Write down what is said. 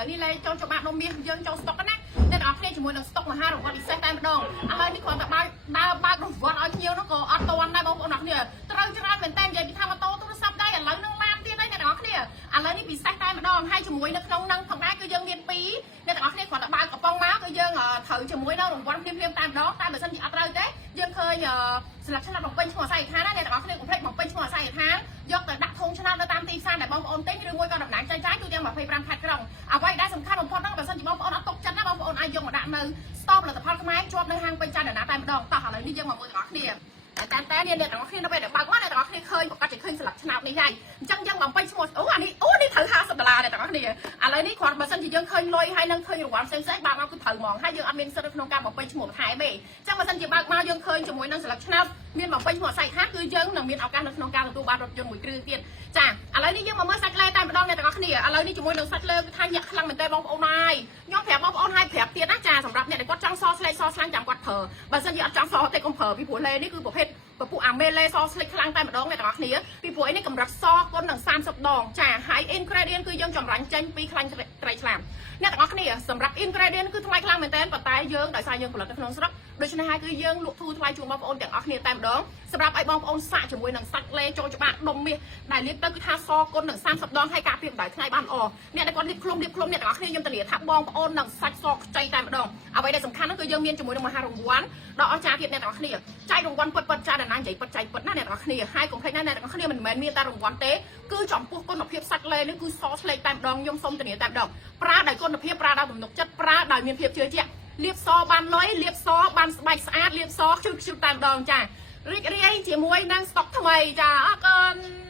ឥឡូវនេះលេចូលច្បាប់នំមាសយើងចូលស្តុកណាអ្នកទាំងអស់គ្នាជាមួយនឹងស្តុកមហារង្វាន់ពិសេសតែម្ដងឥឡូវនេះគ្រាន់តែបើករង្វាន់ឲ្យភ្ញៀវនោះក៏អត់ទាន់ដែរបងប្អូនអ្នកគ្នាត្រូវច្រើនមែនតើនិយាយពីថាម៉ូតូទូរស័ព្ទដែរឥឡូវនឹងឡានទៀតហើយអ្នកទាំងអស់គ្នាឥឡូវនេះពិសេសតែម្ដងហើយជាមួយនៅក្នុងនឹងផងដែរគឺយើងមាន2អ្នកទាំងអស់គ្នាគ្រាន់តែបើកកំប៉ុងមកគឺយើងត្រូវជាមួយនៅរង្វាន់ភ្លាមតែម្ដងតែបើសិនជាអត់ត្រូវទេយើងឃើញស្លាកឆ្នោតបំពេញឈ្មោះអាស័យដ្ឋានណាអ្នកទាំងអស់គ្នាកុំភ្លេចបំពេញឈ្មោះអាស័យដ្ឋានយកទៅដាក់ធុងឆ្នោតនៅតាមទីផ្សារដែលបងប្អូនទិញឬមួយក៏តំណាងចែកចាយទូទាំង25ខេត្តក្រុងអ្វីដែលសំខាន់បំផុតហ្នឹងបើសិនជាបងប្អូនអត់ទុកចិត្តណាបងប្អូនអាចយកមកដាក់នៅស្តបផលិតផលខ្មែរជាប់នៅហាងពេញច័ន្ទណាតែម្ដងតោះឥឡូវនេះយើងមកមើលទាំងអស់គ្នាតែអ្នកទាំងអស់គ្នានៅពេលដែលបើកមកអ្នកទាំងអស់គ្នាឃើញប្រកាសជាឃើញស្លាកឆ្នោតនេះហើយអញ្ចឹងយើងបំពេញឈ្មោះអូអានេះត្រូវ$50អ្នកទាំងអស់គ្នាឥឡូវនេះគ្រាន់បើសិនជាយើងឃើញលុយហើយនឹងឃើញរង្វាន់ផ្សេងបើកមកគឺត្រូវហ្មងហើយយើងអត់មានសិទ្ធិក្នុងការបំពេញឈ្មោះបន្ថែមទេអញ្ចឹងបើសិនជាបើកមកយើងឃើញជាមួយនឹងស្លាកឆ្នោតមានបំពេញឈ្មោះអាស័យដ្ឋានគឺយើងនឹងមានឱកាសនៅក្នុងការទទួលបានរថយន្តមួយគ្រឿងទៀតចាឥឡូវនេះយើងមកមើលសាច់លេតែម្ដងអ្នកទាំងអស់គ្នាឥឡូវនេះជាមួយនឹងសាច់លេគឺថាញាក់ខ្លាំងមែនតើបងប្អូនហើយខ្ញុំប្រាប់បងប្អូនហើយប្រាប់ទៀតណាចាសម្រាប់អ្នកដែលគាត់ចង់សស្លេកសស្លាញ់ចាំគាត់ប្រើបើសិនជាអត់ចង់សទេកុំប្រើពីព្រោះលេនេះគឺប្រភេទពពួកអាមេលេសស្លេកខ្លាំងតែម្ដងអ្នកទាំងអស់គ្នាពីព្រោះឯនេះកម្រិតសគុណនឹង30ដងចាហើយ ingredient គឺយើងចម្រាញ់ចេញពីខ្លាញ់ត្រីឆ្លាមអ្នកទាំងអស់គ្នាសម្រាប់ ingredient គឺថ្លៃខ្លាំងមែនតើប៉ុន្តែយើងដោយសារយើងផលិតនៅក្នុងស្រុកដូច្នេះហើយគឺយើងលក់ធូរថ្លៃជូនបងប្អូនទាំងអស់គ្នាតែម្ដងសម្រាប់ឲ្យបងប្អូនសាកជាមួយនឹងសាច់លេចូលច្បាស់ដុំមាសដែលលាបទៅគឺថាសគុណនឹង30ដងហើយការពារបណ្ដោយថ្ងៃបានល្អអ្នកដែលគាត់លាបខ្លួនអ្នកទាំងអស់គ្នាខ្ញុំធានាថាបងប្អូននឹងសាច់សខ្ចីតែម្ដងអ្វីដែលសំខាន់នោះគឺយើងមានជាមួយនឹងមហារង្វាន់ដ៏អស្ចារ្យទៀតអ្នកទាំងអស់គ្នាចែករង្វាន់ពិតចាដល់ណានិយាយពិតចែកពិតណាអ្នកទាំងអស់គ្នាហើយកុំភ្លេចណាអ្នកទាំងអស់គ្នាមិនមែនមានតែរង្វាន់ទេគឺចំពោះគុណភាពសាច់លេនេះគឺសស្លេកតែម្ដងខ្ញុំសូមធានាតែម្ដងប្រើដោយគុណភាពប្រើដោយទំនុកចិត្តប្រើដោយមានភាពជឿជាក់លាបសបានលុយលាបសបានស្បែកស្អាតលាបសខ្ជិលតែម្ដងចារីករាយជាមួយនឹងស្តុកថ្មីចាអរគុណ